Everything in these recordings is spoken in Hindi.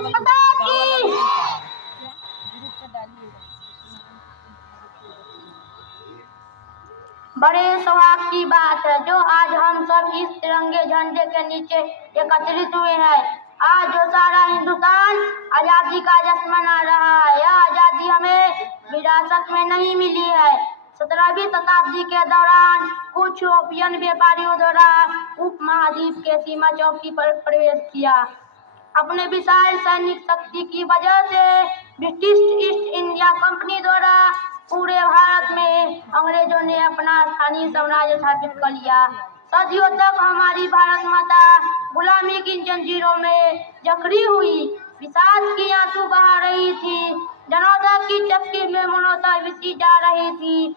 माता की। बड़े सौभाग्य की बात है जो आज हम सब इस तिरंगे झंडे के नीचे एकत्रित हुए हैं। आज जो सारा हिंदुस्तान आजादी का जश्न मना रहा है, यह आजादी हमें विरासत में नहीं मिली है। 17वीं शताब्दी के दौरान कुछ यूरोपियन व्यापारियों द्वारा उपमहाद्वीप के सीमा चौकी पर प्रवेश किया। अपने विशाल सैनिक शक्ति की वजह से ब्रिटिश ईस्ट इंडिया कंपनी द्वारा पूरे भारत में अंग्रेजों ने अपना स्थानीय साम्राज्य स्थापित कर लिया। सदियों तक हमारी भारत माता गुलामी की जंजीरों में जकड़ी हुई, विषाद की आंसू बहा रही थी, जनौदा की चक्की में मनौता विसी जा रही थी।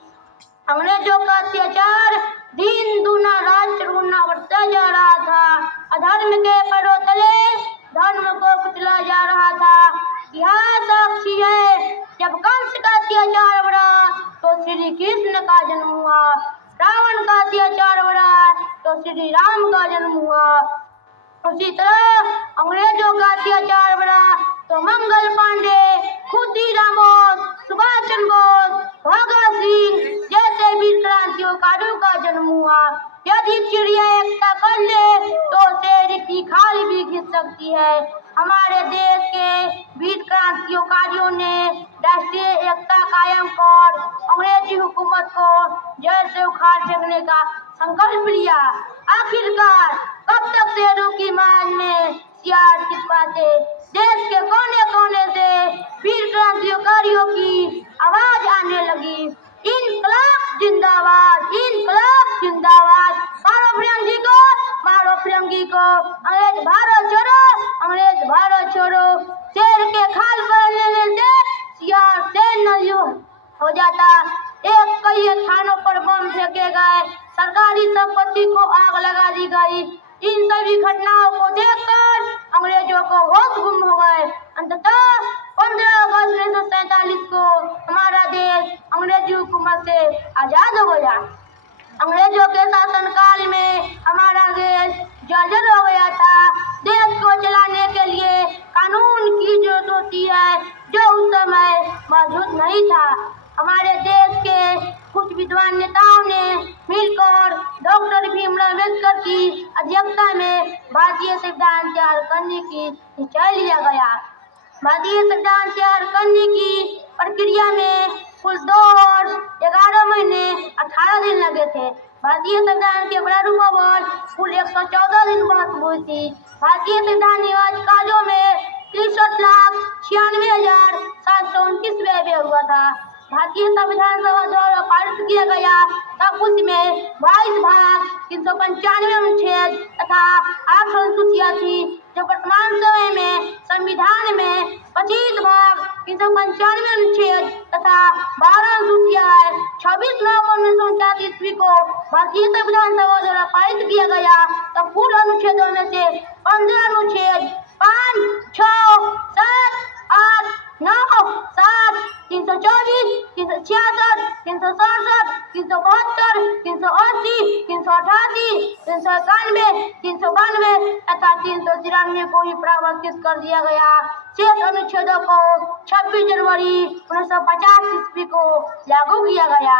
अंग्रेजों का अत्याचार दिन दुना रात चौगुना बढ़ता जा रहा था। अधर्म के परों तले धर्म को कुचला जा रहा था। इतिहास साक्षी है, जब कंस का अत्याचार बढ़ा तो श्री कृष्ण का जन्म हुआ, रावण का अत्याचार बढ़ा तो श्री राम का जन्म हुआ। उसी तरह अंग्रेजों का अत्याचार बढ़ा तो मंगल पांडे, खुदीराम बोस, सुभाष चंद्र बोस, भगत सिंह जैसे वीर क्रांतिकारियों का जन्म हुआ। यदि चिड़िया एकता कर ले तो शेर की खाल भी खिंच सकती है। हमारे देश के वीर क्रांतिकारियों ने राष्ट्रीय एकता कायम कर अंग्रेजी हुकूमत को जड़ से उखाड़ फेंकने का संकल्प लिया। आखिरकार कब तक शेरों की मान में सियार चिपकाते। देश के कोने कोने से वीर क्रांतिकारियों की आवाज आने लगी, इनकलाब जिंदाबाद, इनकलाब जिंदाबाद। मारो फिरंगी को, मारो फिरंगी को, अंग्रेज भारत छोड़ो, अंग्रेज भारत छोड़ो। शेर के खाल पर लेने से सियार शेर नहीं हो जाता। कई स्थानों पर बम फेंके गए, सरकारी संपत्ति को आग लगा दी गई। इन सभी घटनाओं को देखकर अंग्रेजों को होश गुम हो गए। अंततः 15 अगस्त 1947 को हमारा देश अंग्रेजी हुकूमत से आजाद हो गया। अंग्रेजों के शासनकाल में हमारा देश जर्जर हो गया था। देश को चलाने के लिए कानून की जरूरत होती है, जो उस समय मौजूद नहीं था। हमारे देश के कुछ विद्वान नेताओं ने मिलकर डॉक्टर भीमराव अम्बेडकर की अध्यक्षता में भारतीय संविधान तैयार करने की निश्चय लिया गया। भारतीय संविधान तैयार करने की प्रक्रिया में कुल 2 वर्ष 11 महीने 18 दिन लगे थे। भारतीय संविधान के प्रारूप पर कुल 114 दिन बहस हुई थी। भारतीय संविधान निवास कार्यों में 63,96,729 व्यय हुआ था। भारतीय संविधान सभा द्वारा पारित किया गया तब उसमें 22 भाग 395 अनुच्छेद तथा 8 अनुसूचियां थी, जो वर्तमान समय में संविधान में 25 भाग 395 अनुच्छेद तथा 12 अनुसूचियां है। 26 नवंबर 1949 ईस्वी को भारतीय संविधान सभा द्वारा पारित किया गया तब कुल अनुच्छेदों में से 15 अनुच्छेद 5, 6, 7, 8, 9, 7, 324, 366, 367, 372, 380, 388, 391, 392 तथा 393 को ही परिवर्तित कर दिया गया। शेष अनुच्छेदों को 26 जनवरी 1950 ईस्वी को लागू किया गया।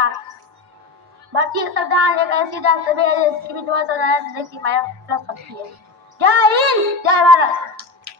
भारतीय संविधान एक ऐसी दस्तावेज है जिसकी विधवा सदा देखी माया रख सकती है। जय हिंद, जय भारत।